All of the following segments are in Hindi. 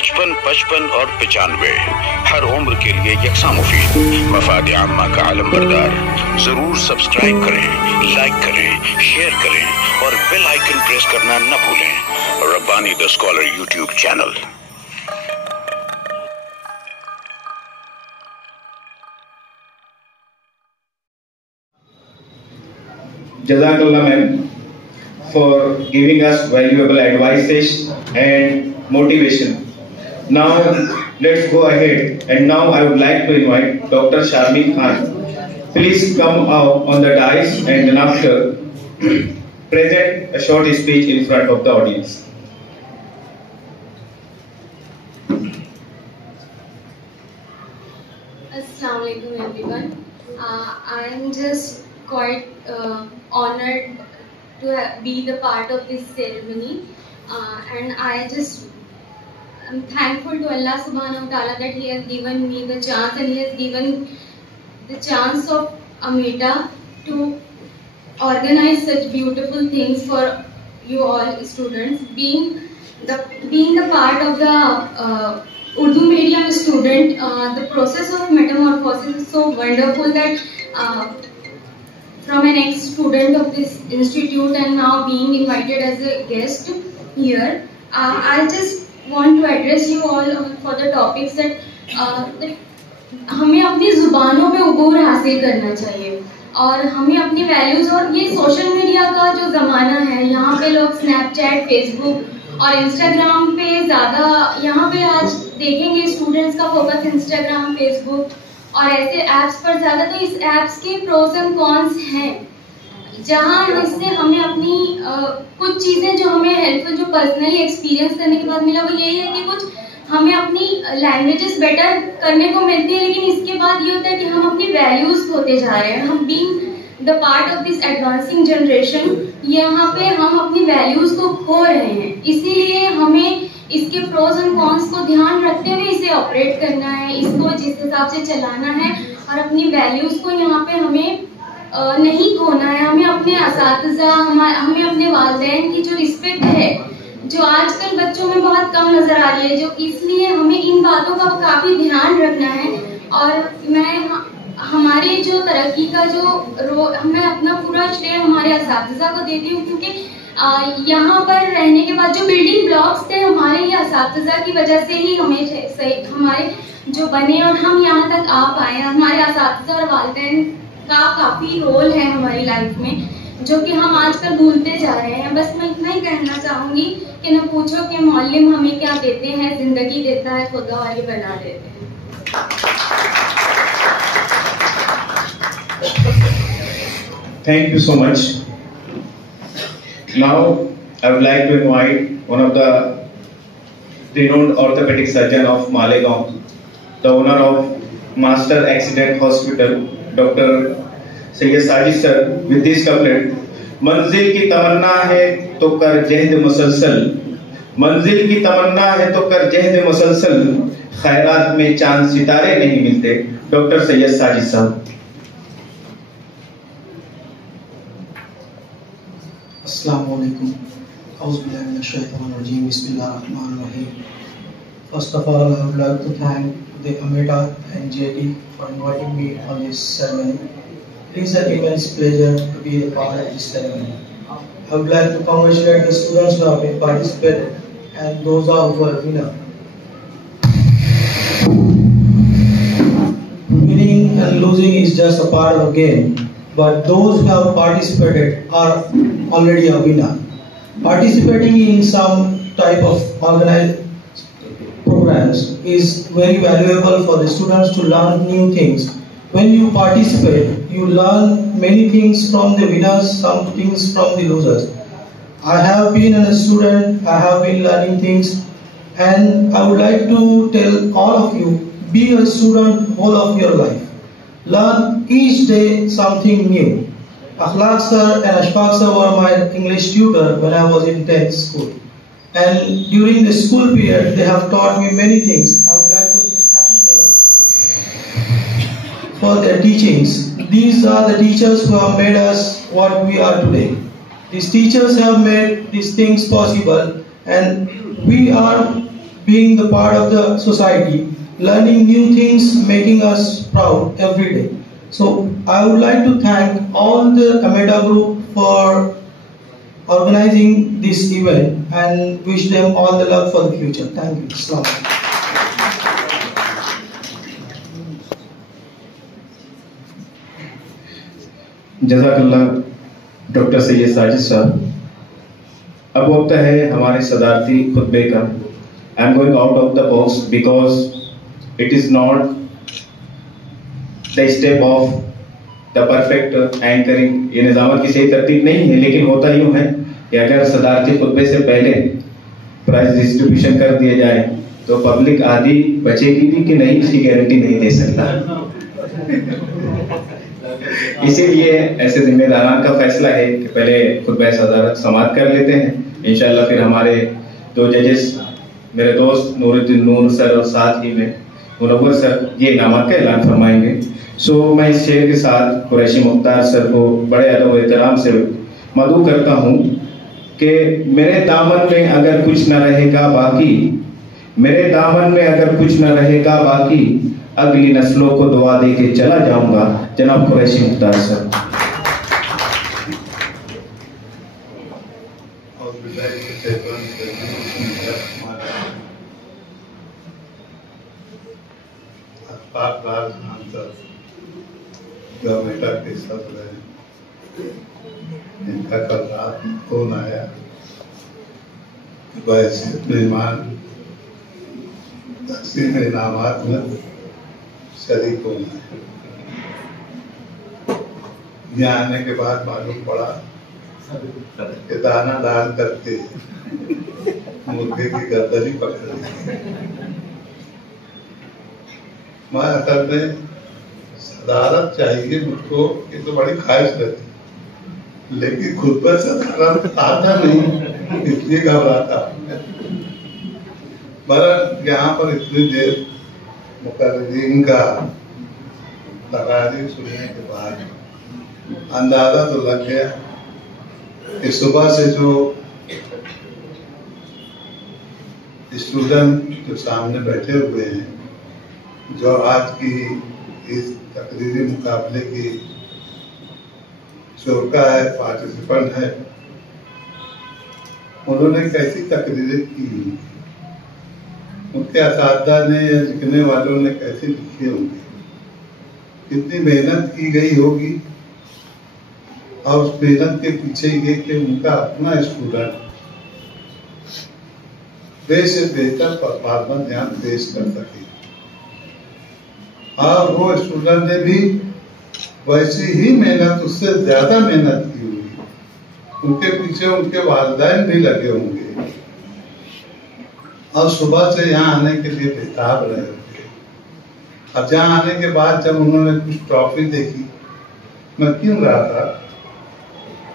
55, 55 और 95, हर उम्र के लिए यकसा मुफीद। मफाद आम्मा का आलम बरदार। जरूर सब्सक्राइब करें, लाइक करें, शेयर करें और बेल आइकन प्रेस करना न भूलें। Rabbani the scholar YouTube channel. Jazakallah ma'am for giving us valuable advices and motivation. Now let's go ahead, and now I would like to invite Dr. Sharmin Khan. Please come out on the dais and after present a short speech in front of the audience. Assalamu alaikum everyone. I am just quite honored to be the part of this ceremony, and I'm thankful to Allah subhanahu wa ta'ala that He has given me the chance, and He has given the chance of Amita to organize such beautiful things for you all students. Being the part of the Urdu medium student, the process of metamorphosis is so wonderful that from an ex-student of this institute and now being invited as a guest here, I just want to address you all for the topics that हमें अपनी जुबानों पे उबूर हासिल करना चाहिए और हमें अपनी वैल्यूज। और ये सोशल मीडिया का जो ज़माना है, यहाँ पे लोग स्नैपचैट, फेसबुक और इंस्टाग्राम पे ज़्यादा, यहाँ पे आज देखेंगे स्टूडेंट्स का फोकस इंस्टाग्राम, फेसबुक और ऐसे ऐप्स पर ज़्यादा। तो इस ऐप्स के प्रोस एंड कॉन्स हैं, जहाँ इससे हमें अपनी कुछ चीज़ें जो हमें हेल्पफुल, जो पर्सनली एक्सपीरियंस करने के बाद मिला, वो यही है कि कुछ हमें अपनी लैंग्वेजेस बेटर करने को मिलती है, लेकिन इसके बाद ये होता है कि हम अपनी वैल्यूज़ खोते जा रहे हैं। हम being the part of this advancing generation, यहाँ पे हम अपनी वैल्यूज़ को खो रहे हैं। इसीलिए हमें इसके प्रोज एंड कॉन्स को ध्यान रखते हुए इसे ऑपरेट करना है, इसको जिस हिसाब से चलाना है और अपनी वैल्यूज़ को यहाँ पे हमें नहीं खोना है। हमें अपने असातिज़ा, हमें अपने वालिदैन की जो रिस्पेक्ट है, जो आजकल बच्चों में बहुत कम नज़र आ रही है, जो इसलिए हमें इन बातों का काफ़ी ध्यान रखना है। और मैं हमारी जो तरक्की का मैं अपना पूरा श्रेय हमारे असातिज़ा को देती हूँ, क्योंकि यहाँ पर रहने के बाद जो बिल्डिंग ब्लॉक्स थे हमारे, ये असातिज़ा की वजह से ही हमारे जो बने और हम यहाँ तक आ पाए। हमारे असातिज़ा और वालिदैन का काफ़ी रोल है हमारी लाइफ में, जो कि हम आजकल भूलते जा रहे हैं। बस मैं इतना ही कहना चाहूँगी कि न पूछो कि मौलिम हमें क्या देते हैं, जिंदगी देता है खुदा और ये बना देते हैं। Thank you so much. Now I would like to invite one of the renowned orthopedic surgeon of Malegaon, the owner of Master Accident Hospital, Dr. Sayyid Sajid sir, with this couplet. मंजिल की तमन्ना है तो कर जहद मुसलसल, मंजिल की तमन्ना है तो कर जहद मुसलसल, खैरात में चांद सितारे नहीं मिलते। डॉक्टर सैयद साजिद साहब। अस्सलामु अलैकुम। औज़ु बिल्लाहि मिनश शैतानिर रजीम। बिस्मिल्लाहिर रहमानिर रहीम। First of all, I would like to thank the Amita and JD for inviting me on this ceremony. It is an immense pleasure to be a part of this ceremony. I would like to congratulate the students who have been participated and those who are winner. Winning and losing is just a part of the game, but those who have participated are already a winner. Participating in some type of organized programs is very valuable for the students to learn new things. When you participate, you learn many things from the winners, some things from the losers. I have been a student, I have been learning things, and I would like to tell all of you, be a student whole of your life. Learn each day something new. Akhlaq sir and Ashfaq sir were my English tutor when I was in 10th school. And during the school period, they have taught me many things. I would like to thank them for their teachings. These are the teachers who have made us what we are today. These teachers have made these things possible, and we are being the part of the society, learning new things, making us proud every day. So I would like to thank all the AMEDA group for organizing this event and wish them all the luck for the future. Thank you. Assalamu alaikum. जज़ाकल्लाह डॉक्टर सैयद साजिद साहब। अब वक्त है हमारे सदारती खुतबे का। I am going out of the box because it is not the step of the perfect anchoring. ये निज़ामत की सही तरतीब नहीं है, लेकिन होता यूँ है कि अगर सदारती खुतबे से पहले प्राइज डिस्ट्रीब्यूशन कर दिया जाए तो पब्लिक आधी बचेगी भी कि नहीं, इसकी गारंटी नहीं दे सकता। इसीलिए ऐसे जिम्मेदारान का फैसला है कि पहले खुतबा सदारत समाप्त कर लेते हैं। इंशाल्लाह फिर हमारे दो जजेस, मेरे दोस्त नूरुद्दीन नूर सर और साथ ही में मुनव्वर सर, ये इनामात का ऐलान फरमाएंगे। सो मैं इस शेर के साथ कुरैशी मुख्तार सर को बड़े अदब व एहतराम से मदऊ करता हूँ कि मेरे दामन में अगर कुछ न रहेगा बाकी, मेरे दामन में अगर कुछ न रहेगा बाकी, अगली नस्लों को दुआ दे के चला जाऊंगा। जनाब कुरैशी मुख्तार सर। जो बेटा के साथ रहे, इनका कल रात फोन आया कि वैसे मेहमान तकसीम इनामात में शरीक होना है। यहाँ आने के बाद मालूम पड़ा कि दाना डाल करके मुर्गे की गर्दन ही पकड़ ली। मैं असल में सदारत चाहिए मुझको, ये तो बड़ी ख्वाहिश रहती, लेकिन खुद पर सदारत आता नहीं, इसलिए घबराता। पर यहाँ पर इतनी देर मुकर्रिरीन का तकारीर सुनने के बाद अंदाजा तो लग गया कि सुबह से जो स्टूडेंट जो सामने बैठे हुए हैं, जो आज की इस तकरीरी मुकाबले की शुरा है, पार्टिसिपेंट है, उन्होंने कैसी तकरीरें की, उनके असातिज़ा ने या लिखने वालों ने कैसे लिखे होंगे, कितनी मेहनत की गई होगी। और उस मेहनत के पीछे ये कि उनका अपना स्टूडेंट बेहद से बेहतर परफॉर्मेंस यहाँ पेश कर सके, और वो स्टूडेंट ने भी वैसी ही मेहनत, उससे ज्यादा मेहनत की होगी। उनके पीछे उनके वालिदैन भी लगे होंगे और सुबह से यहाँ आने के लिए बेताब रहे होंगे। अब यहाँ आने के बाद जब उन्होंने कुछ ट्रॉफी देखी, मैं क्यों रहा था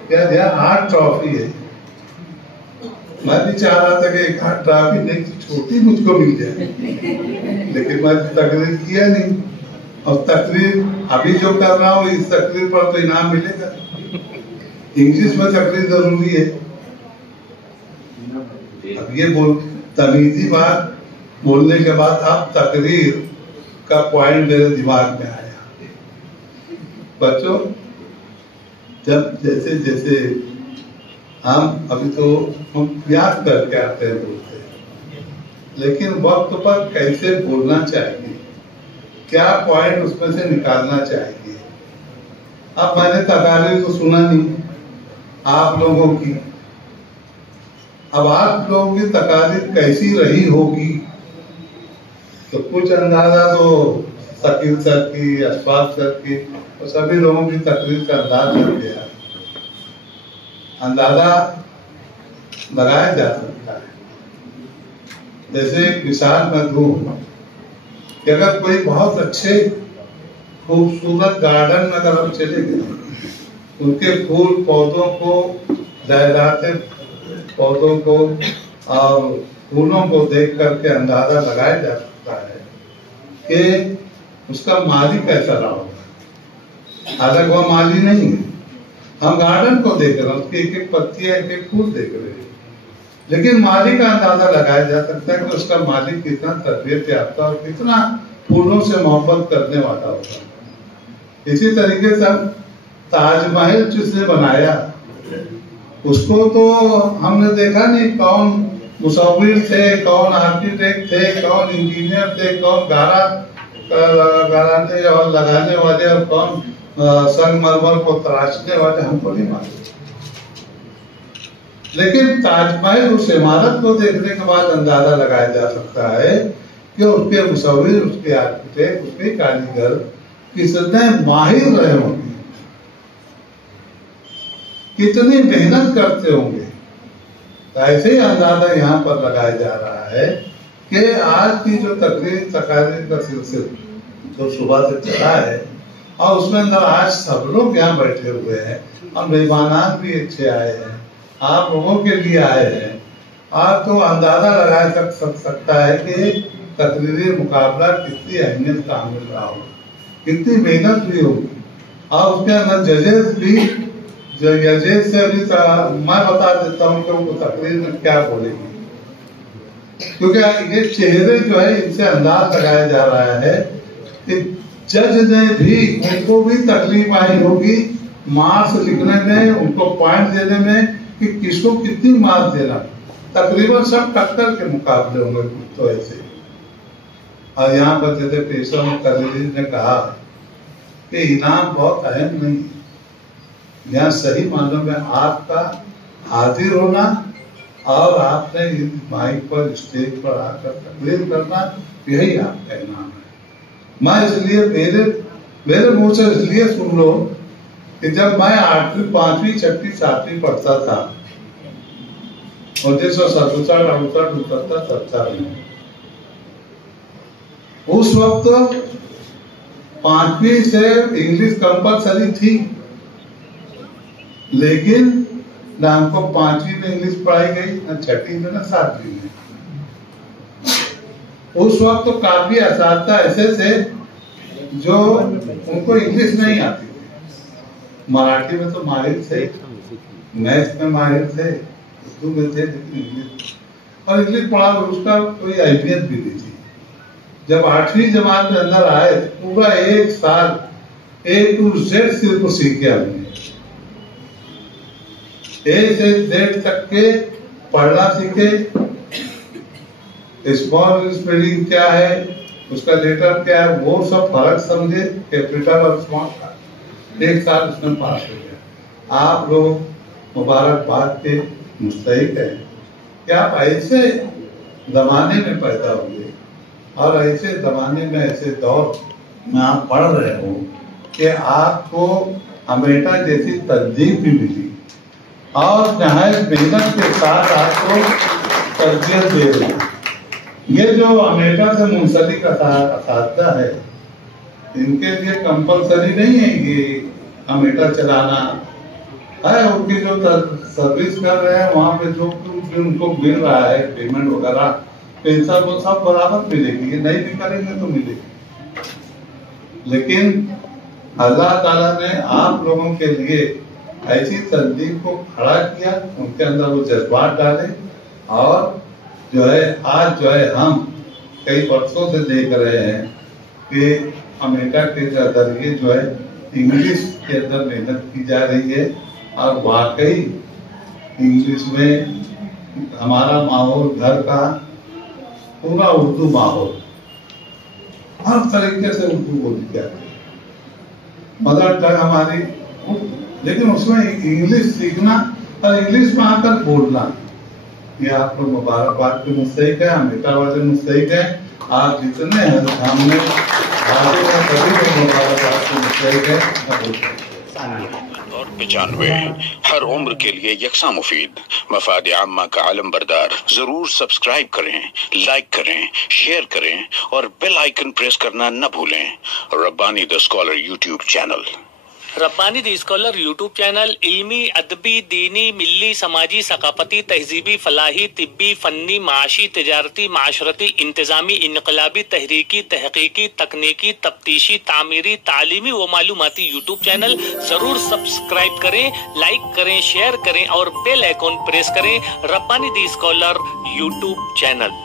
क्या यहाँ 8 ट्रॉफी है, मैं भी चाह रहा था कि एक 8 ट्रॉफी नहीं छोटी मुझको मिल जाए, लेकिन मैं तकरीर किया नहीं। और तकरीर अभी जो कर रहा हूँ, इस तकरीर पर तो इनाम मिलेगा। इंग्लिश में तकरीर जरूरी है। अब ये तमीज़ी बात बोलने के बाद अब तकरीर का पॉइंट मेरे दिमाग में आया। बच्चों, जब जैसे जैसे हम अभी तो हम याद करके आते हैं, बोलते हैं, लेकिन वक्त पर कैसे बोलना चाहिए, क्या पॉइंट उसमें से निकालना चाहिए। अब मैंने तकारीर तो सुना नहीं आप लोगों की, अब आप लोगों की तकारीर कैसी रही होगी, तो कुछ अंदाजा तो शकील सर की, अशफाक सर की और सभी लोगों की तकरीर का अंदाज लग गया, अंदाजा लगाया जा सकता है। जैसे एक मिसाल मैं दूं कि अगर कोई बहुत अच्छे खूबसूरत गार्डन में अगर हम चले गए, उनके फूल पौधों को, लहराते पौधों को और फूलों को देख करके अंदाजा लगाया जा सकता है कि उसका माली कैसा रहा होगा। हालांकि वह माली नहीं है, हम गार्डन को देख रहे हैं, उसकी एक एक पत्तियां, एक एक फूल देख रहे हैं, लेकिन मालिक का अंदाजा लगाया जा सकता है कि उसका मालिक कितना तरबियत याफ्ता और कितना फूलों से मोहब्बत करने वाला होगा। इसी तरीके से ताजमहल जिसने बनाया उसको तो हमने देखा नहीं कौन मुसव्विर थे, कौन आर्किटेक्ट थे, कौन इंजीनियर थे, कौन गाराने और लगाने वाले और कौन संगमरमर को तराशने वाले, हमको नहीं मालूम। लेकिन ताजमहल उस इमारत को देखने के बाद अंदाजा लगाया जा सकता है कि उसके मुसव्विर, उसके आर्किटेक्ट, उसके कारीगर कितने माहिर रहे होंगे, कितनी मेहनत करते होंगे। तो ऐसे ही अंदाजा यहाँ पर लगाया जा रहा है कि आज की जो तकरीर तकारीर का सिलसिला जो सुबह से चला है और उसमें अंदर आज सब लोग यहाँ बैठे हुए हैं और मेहमान भी अच्छे आए हैं, आप लोगों के लिए आए हैं। आप तो अंदाजा लगा सकता है कि तकरीरी मुकाबला कितनी अहमियत का हामिल रहा होगा, कितनी मेहनत भी होगी। और उसके अंदर जजेस भी, जजेस से अभी मैं बता देता हूँ कि उनको तकरीर में क्या बोलेंगे, क्योंकि ये चेहरे जो है इनसे अंदाज लगाया जा रहा है कि जज ने भी, उनको भी तकलीफ आई होगी मार्क्स लिखने में, उनको पॉइंट देने में कि किसको कितनी मार्क्स देना। तकरीबन सब टक्कर के मुकाबले होंगे कुछ तो ऐसे। और यहाँ पर जैसे पेशा में करीर ने कहा कि इनाम बहुत अहम नहीं, यहाँ सही मानों में आपका हाजिर होना और आपने इस माइक पर, स्टेज पर आकर तकरीर करना, यही आपका इनाम है। मैं इसलिए मेरे मुंह से इसलिए सुन लो कि जब मैं 8वीं 5वीं 6वीं 7वीं पढ़ता था 1967 में, उस वक्त 5वीं से इंग्लिश कंपलसरी थी, लेकिन ना हमको 5वीं में इंग्लिश पढ़ाई गई, ना 6वीं में, ना 7वीं में। उस वक्त तो काफी असातिज़ा ऐसे थे जो उनको इंग्लिश नहीं आती थी। मराठी में तो माहिर थे, मैथ में माहिर थे, उर्दू में थे, लेकिन इंग्लिश और इंग्लिश पढ़ा उसका कोई अहमियत भी नहीं थी। जब 8वीं जमात में अंदर आए तो पूरा एक साल A to Z सिर्फ सीखे हमने, A से Z तक के पढ़ना सीखे, स्मॉल स्पेलिंग क्या है, उसका लेटर क्या है, वो सब फर्क समझे, कैपिटल और स्मॉल का। एक साल उसमें पास हो गया। आप लोग मुबारकबाद के मुस्तहिक हैं कि आप ऐसे जमाने में पैदा हुए और ऐसे जमाने में, ऐसे दौर में आप पढ़ रहे हो कि आपको अमेठा जैसी तस्दीक भी मिली और नहायत मेहनत के साथ आपको तरबियत दे रही है। ये जो अमेरिका से मुंसलिक असातिज़ा है, इनके लिए कंपलसरी नहीं है कि अमेरिका चलाना है। उनकी जो सर्विस कर रहे हैं वहाँ पे जो उनको मिल रहा है पेमेंट वगैरह, पैसा वो सब बराबर मिलेगी, ये नहीं भी करेंगे तो मिलेगी। लेकिन अल्लाह ताला ने आप लोगों के लिए ऐसी तस्दीक को खड़ा किया, उनके अंदर वो जज्बात डाले और जो है आज जो है हम कई वर्षों से देख रहे हैं कि अमेरिका के जरिए जो है इंग्लिश के अंदर मेहनत की जा रही है और वाकई इंग्लिश में हमारा माहौल, घर का पूरा उर्दू माहौल, हर तरीके से उर्दू बोली जाती है, मदर टंग हमारी। लेकिन उसमें इंग्लिश सीखना और इंग्लिश में आकर बोलना, ये आप लोग मुबारकबाद के मुस्तहिक है, अमेरिका वाले मुस्तहिक है। आप जितने हैं सामने सभी मुबारकबाद के मुस्तहिक है। और 95 हर उम्र के लिए यकसा मुफीद मफाद आम्मा का आलम बरदार। जरूर सब्सक्राइब करें, लाइक करें, शेयर करें और बेल आइकन प्रेस करना न भूलें। Rabbani the scholar YouTube channel. Rabbani the scholar YouTube channel इल्मी, अदबी, दीनी, मिल्ली, समाजी, सकाफती, तहजीबी, फलाही, तिब्बी, फन्नी, माशी, तिजारती, माशरती, इंतजामी, इनकलाबी, तहरीकी, तहकीकी, तकनीकी, तफ्तीशी, तामीरी, तालीमी व मालूमाती यूट्यूब चैनल जरूर सब्सक्राइब करें, लाइक करें, शेयर करें और बेल आइकॉन प्रेस करें। Rabbani the scholar YouTube channel.